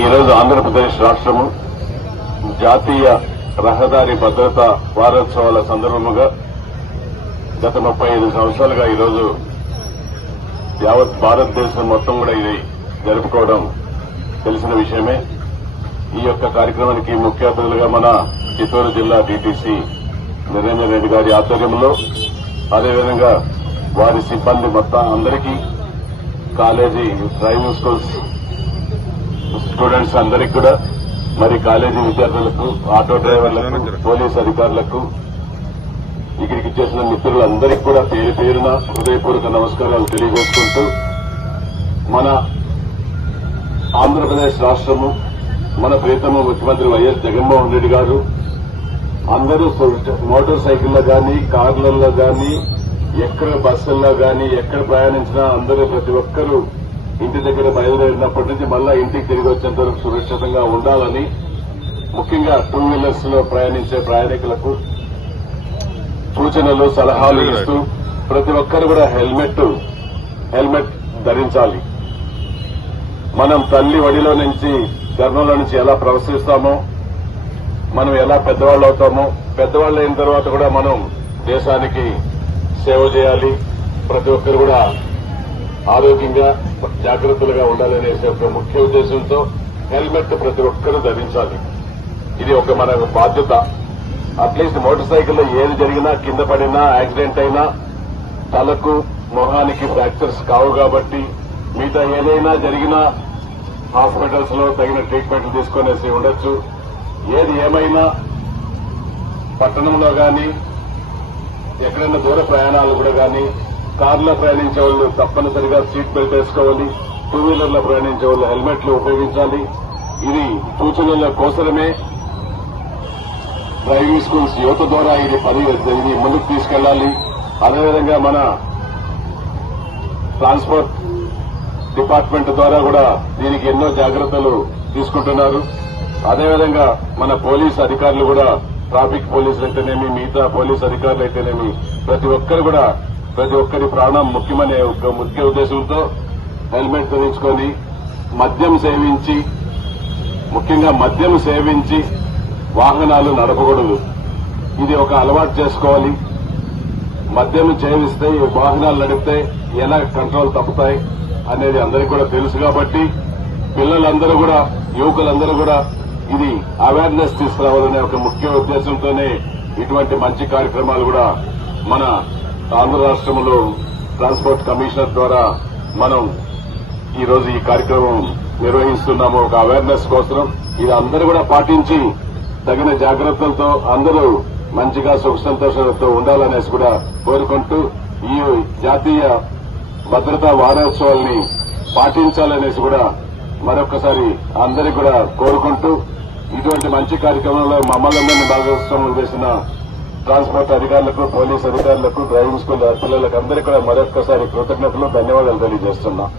ఈరోజు ఆంధ్రప్రదేశ్ రాష్ట్రము జాతీయ రహదారి భద్రత వారోత్సవాల సందర్భంగా గత ముప్పై ఐదు సంవత్సరాలుగా ఈరోజు యావత్ భారతదేశం మొత్తం కూడా ఇది జరుపుకోవడం తెలిసిన విషయమే. ఈ యొక్క కార్యక్రమానికి ముఖ్య అతిథులుగా మన చిత్తూరు జిల్లా డీటీసీ నిరంజన్ రెడ్డి గారి ఆధ్వర్యంలో అదేవిధంగా వారి సిబ్బంది మొత్తం అందరికీ కాలేజీ డ్రైవింగ్ స్కూల్స్ స్టూడెంట్స్ అందరికి కూడా మరి కాలేజీ విద్యార్థులకు ఆటో డ్రైవర్లకు పోలీస్ అధికారులకు ఇక్కడికి చేసిన మిత్రులందరికీ కూడా పేరు పేరున హృదయపూర్వక నమస్కారాలు తెలియజేసుకుంటూ మన ఆంధ్రప్రదేశ్ రాష్ట్రము మన ప్రియతమ ముఖ్యమంత్రి వైఎస్ జగన్మోహన్ రెడ్డి గారు అందరూ మోటార్ సైకిల్లో కానీ కార్లలో కానీ ఎక్కడ బస్సుల్లో కానీ ఎక్కడ ప్రయాణించినా అందరూ ప్రతి ఒక్కరూ ఇంటి దగ్గర బయలుదేరినప్పటి నుంచి మళ్ళా ఇంటికి తిరిగి వచ్చేంత వరకు సురక్షితంగా ఉండాలని ముఖ్యంగా టూ వీలర్స్లో ప్రయాణించే ప్రయాణికులకు సూచనలు సలహాలు ఇస్తూ ప్రతి ఒక్కరు కూడా హెల్మెట్ హెల్మెట్ ధరించాలి. మనం తల్లి వడిలో నుంచి గర్భంలో నుంచి ఎలా ప్రవశిస్తామో మనం ఎలా పెద్దవాళ్ళు అవుతామో పెద్దవాళ్ళు అయిన తర్వాత కూడా మనం దేశానికి సేవ చేయాలి. ప్రతి ఒక్కరు కూడా ఆరోగ్యంగా జాగ్రత్తలుగా ఉండాలనే ఒక ముఖ్య ఉద్దేశంతో హెల్మెట్ ప్రతి ఒక్కరూ ధరించాలి. ఇది ఒక మన బాధ్యత. అట్లీస్ట్ మోటార్ సైకిల్లో ఏది జరిగినా కింద పడినా యాక్సిడెంట్ అయినా తలకు మొహానికి ఫ్రాక్చర్స్ కావు కాబట్టి మిగతా ఏదైనా జరిగినా హాస్పిటల్స్లో తగిన ట్రీట్మెంట్ తీసుకునేసి ఉండొచ్చు. ఏది ఏమైనా పట్టణంలో కానీ ఎక్కడైనా దూర ప్రయాణాలు కూడా కానీ కార్లో ప్రయాణించే వాళ్ళు తప్పనిసరిగా సీట్ బెల్ట్ వేసుకోవాలి. టూ వీలర్లో ప్రయాణించే వాళ్ళు హెల్మెట్లు ఉపయోగించాలి. ఇది సూచనల కోసమే డ్రైవింగ్ స్కూల్స్ యువత ద్వారా ఇది పని ఇది ముందుకు తీసుకెళ్ళాలి అదేవిధంగా మన ట్రాన్స్పోర్ట్ డిపార్ట్మెంట్ ద్వారా కూడా దీనికి ఎన్నో జాగ్రత్తలు తీసుకుంటున్నారు. అదేవిధంగా మన పోలీస్ అధికారులు కూడా ట్రాఫిక్ పోలీసులు అయితేనేమి మిగతా పోలీస్ అధికారులు అయితేనేమి ప్రతి ఒక్కరు కూడా ప్రతి ఒక్కరి ప్రాణం ముఖ్యమనే ఒక ముఖ్య ఉద్దేశంతో హెల్మెట్ ధరించుకొని మద్యం సేవించి ముఖ్యంగా మద్యం సేవించి వాహనాలు నడపకూడదు. ఇది ఒక అలవాటు చేసుకోవాలి. మద్యం సేవిస్తే వాహనాలు నడిపితే ఎలా కంట్రోల్ తప్పుతాయి అనేది అందరికీ కూడా తెలుసు కాబట్టి పిల్లలందరూ కూడా యువకులందరూ కూడా ఇది అవేర్నెస్ తీసుకురావాలనే ఒక ముఖ్య ఉద్దేశంతోనే ఇటువంటి మంచి కార్యక్రమాలు కూడా మన ఆంధ్ర రాష్ట్రంలో ట్రాన్స్పోర్ట్ కమిషనర్ ద్వారా మనం ఈరోజు ఈ కార్యక్రమం నిర్వహిస్తున్నాము. ఒక అవేర్నెస్ కోసం ఇది అందరూ కూడా పాటించి తగిన జాగ్రత్తలతో అందరూ మంచిగా సుఖ సంతోషాలతో ఉండాలనేసి కూడా కోరుకుంటూ ఈ జాతీయ భద్రతా వారోత్సవాల్ని పాటించాలనేసి కూడా మరొకసారి అందరికీ కూడా కోరుకుంటూ ఇటువంటి మంచి కార్యక్రమంలో మమ్మల్ని అందరినీ భాగస్వామ్యం చేసిన ట్రాన్స్పోర్ట్ అధికారులకు పోలీస్ అధికారులకు డ్రైవింగ్ స్కూల్ పిల్లలకు అందరికీ కూడా మరొకసారి కృతజ్ఞతలు ధన్యవాదాలు తెలియజేస్తున్నాం.